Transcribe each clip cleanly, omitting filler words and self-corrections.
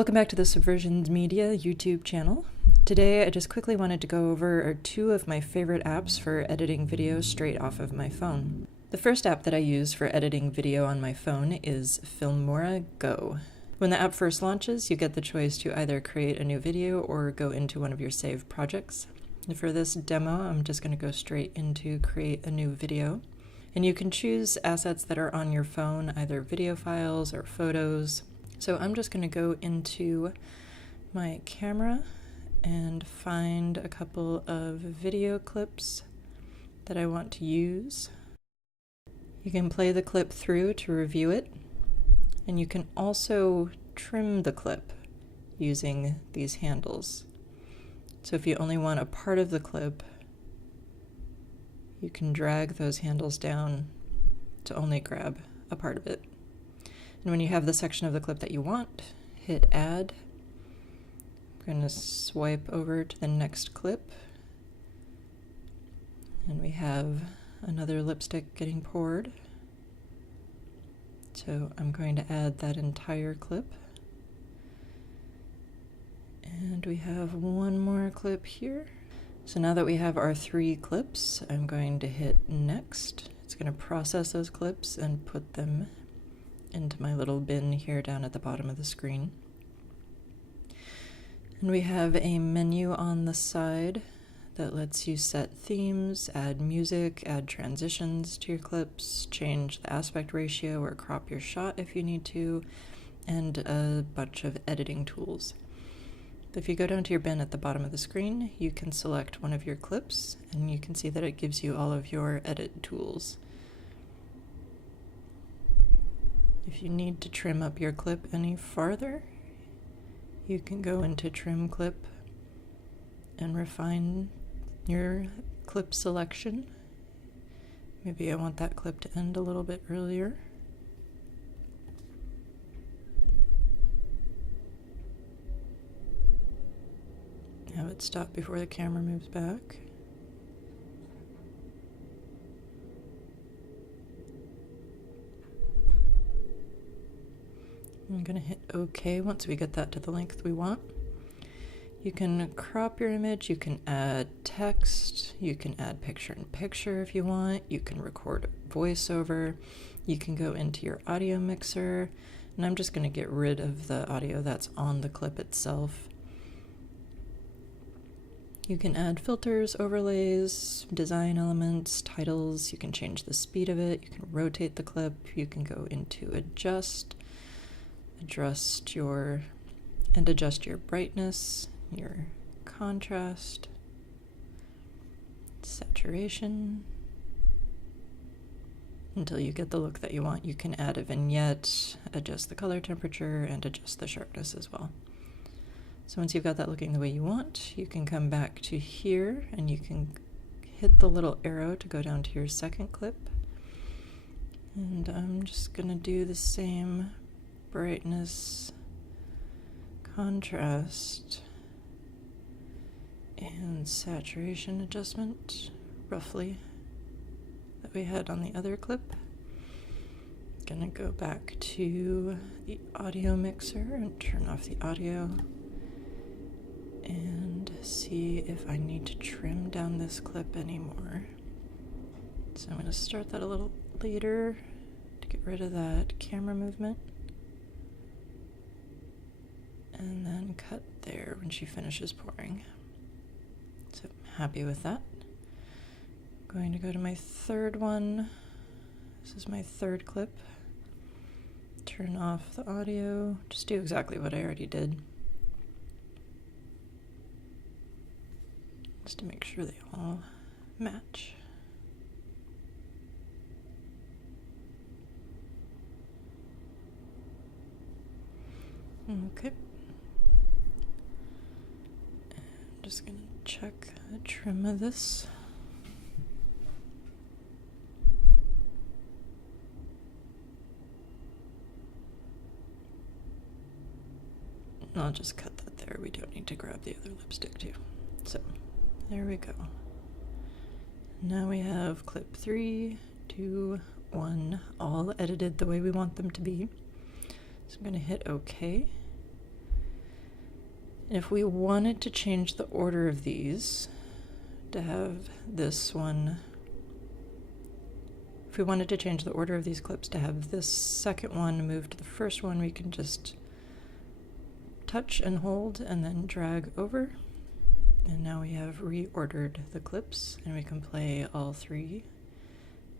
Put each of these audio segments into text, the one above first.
Welcome back to the Subversions Media YouTube channel. Today I just quickly wanted to go over two of my favorite apps for editing video straight off of my phone. The first app that I use for editing video on my phone is Filmorago Go. When the app first launches, you get the choice to either create a new video or go into one of your saved projects. And for this demo, I'm just going to go straight into create a new video. And you can choose assets that are on your phone, either video files or photos. So I'm just going to go into my camera and find a couple of video clips that I want to use. You can play the clip through to review it, and you can also trim the clip using these handles. So if you only want a part of the clip, you can drag those handles down to only grab a part of it. And when you have the section of the clip that you want, hit add. I'm going to swipe over to the next clip. And we have another lipstick getting poured. So I'm going to add that entire clip. And we have one more clip here. So now that we have our 3 clips, I'm going to hit next. It's going to process those clips and put them into my little bin here down at the bottom of the screen. And we have a menu on the side that lets you set themes, add music, add transitions to your clips, change the aspect ratio or crop your shot if you need to, and a bunch of editing tools. If you go down to your bin at the bottom of the screen, you can select one of your clips, and you can see that it gives you all of your edit tools. If you need to trim up your clip any farther, you can go into Trim Clip and refine your clip selection. Maybe I want that clip to end a little bit earlier. Have it stop before the camera moves back. I'm going to hit OK once we get that to the length we want. You can crop your image, you can add text, you can add picture-in-picture if you want, you can record a voiceover, you can go into your audio mixer, and I'm just going to get rid of the audio that's on the clip itself. You can add filters, overlays, design elements, titles, you can change the speed of it, you can rotate the clip, you can go into adjust your brightness, your contrast, saturation, until you get the look that you want. You can add a vignette, adjust the color temperature, and adjust the sharpness as well. So once you've got that looking the way you want, you can come back to here and you can hit the little arrow to go down to your second clip. And I'm just gonna do the same brightness, contrast, and saturation adjustment, roughly, that we had on the other clip. Gonna go back to the audio mixer and turn off the audio and see if I need to trim down this clip anymore. So I'm gonna start that a little later to get rid of that camera movement. And then cut there when she finishes pouring. So I'm happy with that. I'm going to go to my third one. This is my third clip. Turn off the audio. Just do exactly what I already did. Just to make sure they all match. Okay. Just gonna check the trim of this. I'll just cut that there. We don't need to grab the other lipstick too. So there we go. Now we have clip 3, 2, 1, all edited the way we want them to be. So I'm going to hit OK. If we wanted to change the order of these to have this one, if we wanted to change the order of these clips to have this second one move to the first one, we can just touch and hold and then drag over. And now we have reordered the clips, and we can play all three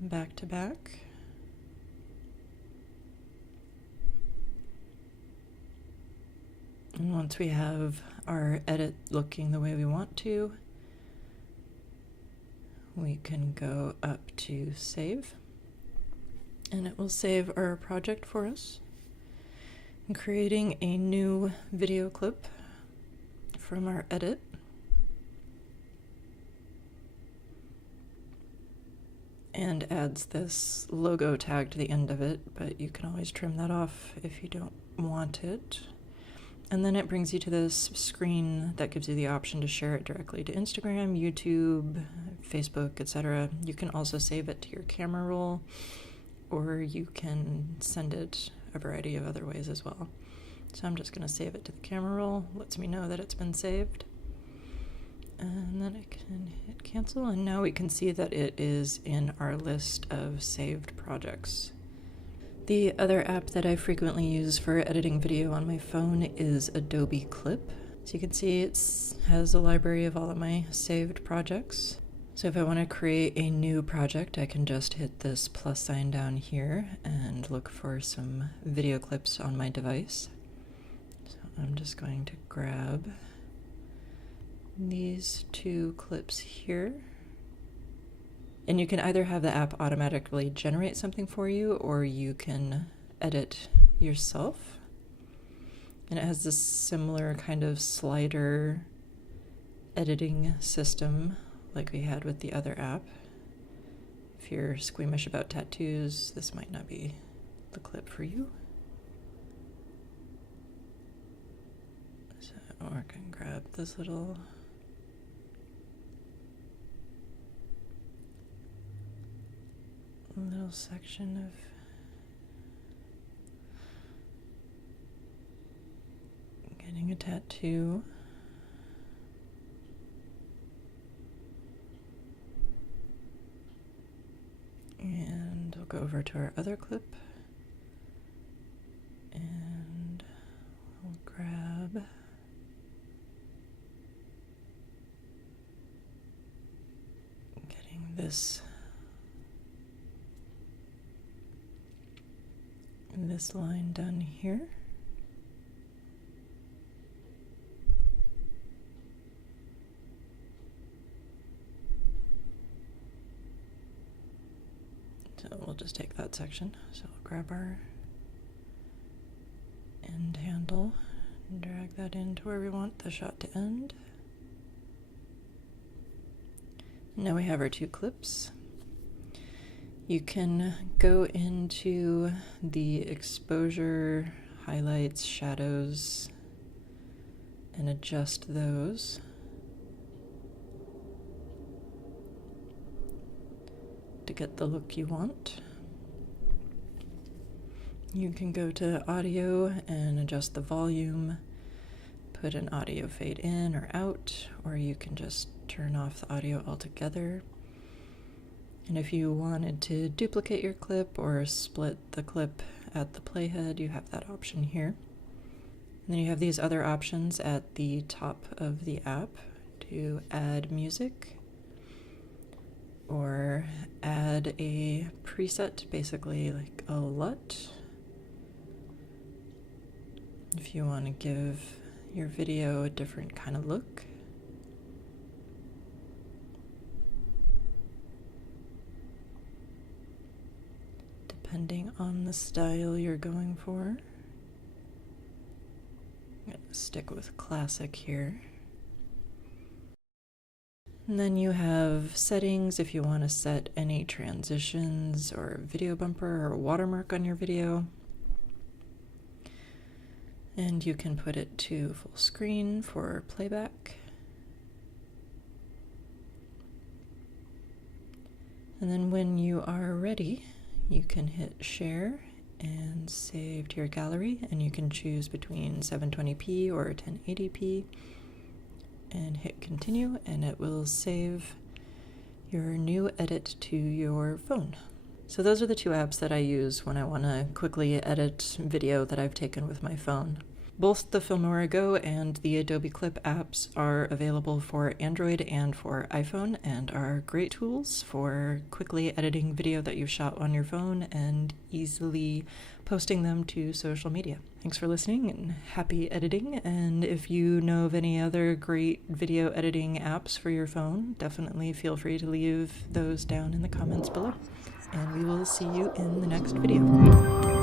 back to back. And once we have our edit looking the way we want to, we can go up to save, and it will save our project for us. And creating a new video clip from our edit. And adds this logo tag to the end of it, but you can always trim that off if you don't want it. And then it brings you to this screen that gives you the option to share it directly to Instagram, YouTube, Facebook, etc. You can also save it to your camera roll, or you can send it a variety of other ways as well. So I'm just going to save it to the camera roll. Lets me know that it's been saved. And then I can hit cancel, and now we can see that it is in our list of saved projects. The other app that I frequently use for editing video on my phone is Adobe Clip. So you can see it has a library of all of my saved projects. So if I want to create a new project, I can just hit this plus sign down here and look for some video clips on my device. So I'm just going to grab these two clips here. And you can either have the app automatically generate something for you, or you can edit yourself. And it has this similar kind of slider editing system like we had with the other app. If you're squeamish about tattoos, this might not be the clip for you. So I can grab this little section of getting a tattoo. And we'll go over to our other clip, and we'll grab getting this line done here. So we'll just take that section. So we'll grab our end handle and drag that into where we want the shot to end. Now we have our two clips. You can go into the exposure, highlights, shadows, and adjust those. To get the look you want. You can go to audio and adjust the volume, put an audio fade in or out, or you can just turn off the audio altogether. And if you wanted to duplicate your clip or split the clip at the playhead, you have that option here. And then you have these other options at the top of the app to add music or add a preset, basically like a LUT. If you want to give your video a different kind of look. Depending on the style you're going for. I'm going to stick with classic here. And then you have settings if you want to set any transitions or video bumper or watermark on your video. And you can put it to full screen for playback. And then when you are ready, you can hit share and save to your gallery, and you can choose between 720p or 1080p and hit continue, and it will save your new edit to your phone. So those are the two apps that I use when I want to quickly edit video that I've taken with my phone. Both the Filmorago and the Adobe Clip apps are available for Android and for iPhone and are great tools for quickly editing video that you've shot on your phone and easily posting them to social media. Thanks for listening and happy editing. And if you know of any other great video editing apps for your phone, definitely feel free to leave those down in the comments below. And we will see you in the next video.